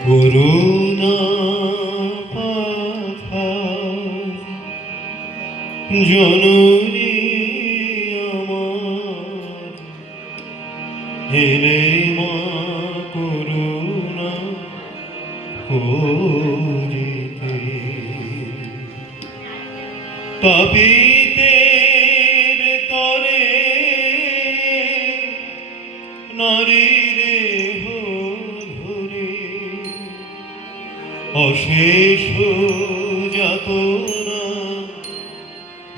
করুণা পাথা জননী আমার হেলে মা করুণা করিতে তাপিতের তরে নারী দেহ ধরে অশেষ যাতনা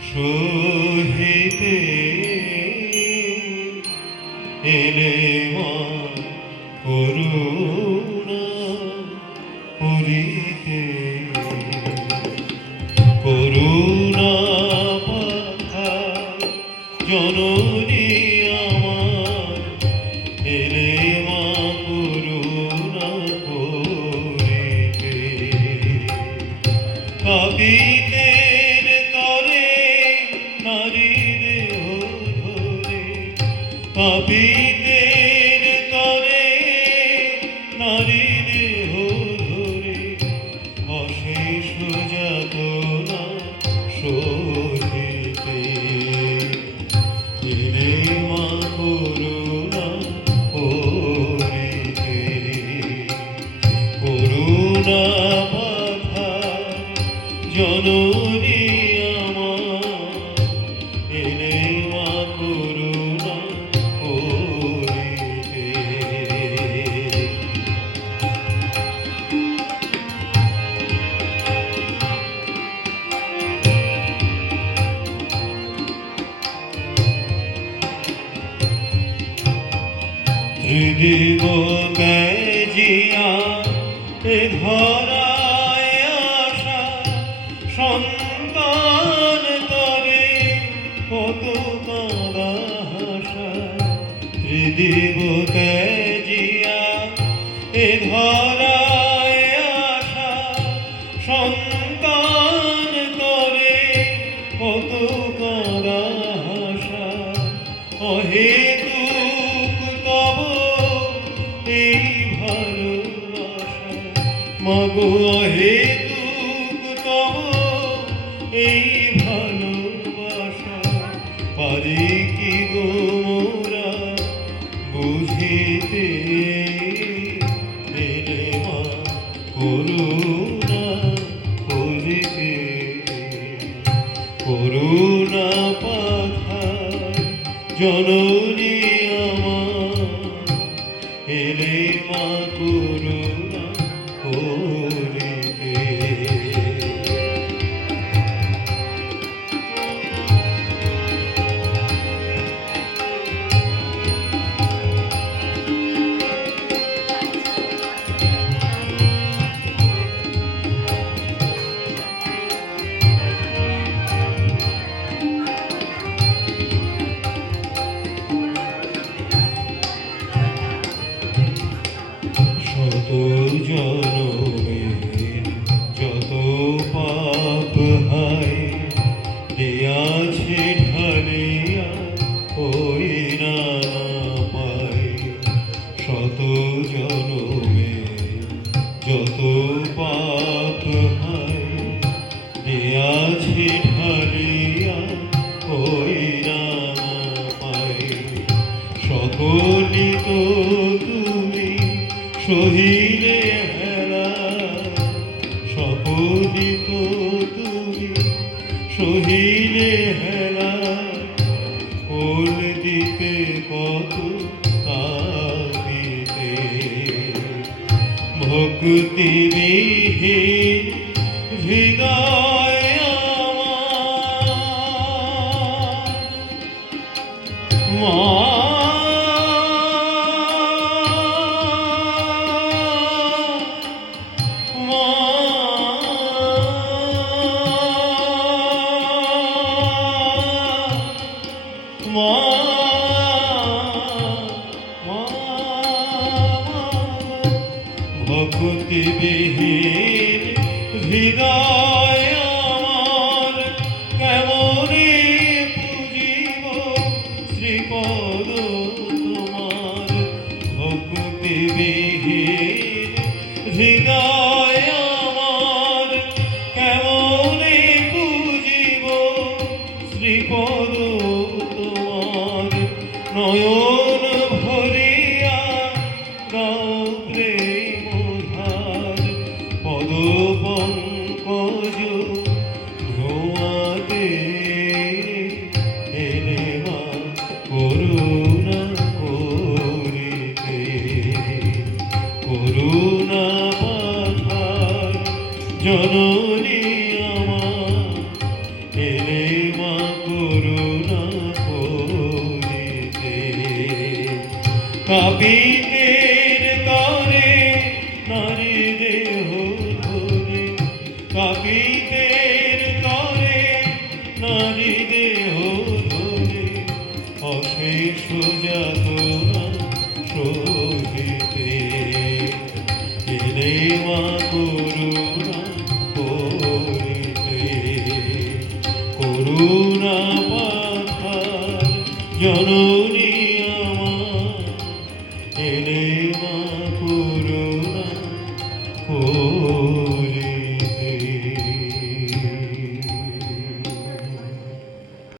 সহিতে এলে মা করুণা করিতে করুণা পাথা জননী আমার এলে মা করুণা করিতে তাপিতের তরে নারী দেহ ধরে তাপিতের তরে নারী দেহ ধরে অশেষ যাতনা সহিতে এলে মা করুণা করিতে করুণা পাথা জননী আমার এলে মা করুণা করিতে ত্রিদিব জিয়া এ ধরায় আশা সন্তান তরে কত কাঁদা হাসা ত্রিদিব জিয়া এ ধরায় আশা সন্তান তরে কত কাঁদা হাসা অহেতুক তব এই ভালোবাসা মাগো অহেতুক তব এই ভালোবাসা পারি কি গো মোরা বুঝিতে এলে মা করুণা করিতে করুণা পাথা জননী আমার এলে মা করুণা করিতে শত জনমের যত পাপ হায় দিয়াছে ঢালিয়া ওই না পায় শত জনমের যত পাপ হায় দিয়াছে ঢালিয়া ওই না পায় সকলি তো তুমি সহিলে হেলা সকলি তো তুমি সহিলে হেলা কোল দিতে কত কাঁদিতে ভক্তি বিহীন হৃদয় আমার ভক্তি বিহীন হৃদয় আমার কেমনে পুজিব শ্রীপদ তোমার ভক্তি বিহীন হৃদয় প্রেম ধার পদ পঙ্কজ ধোঁয়াতে এলে মা করুণা করিতে করুণা পাথার জননী আমার এলে মা করুণা করিতে কাপিতের তরে নারী দেহ ধরে কাপিতের তরে নারী দেহ ধরে অশেষ যাতনা সহিতে এলে মা করুণা করিতে করুণা পাথার জননী আমার এলে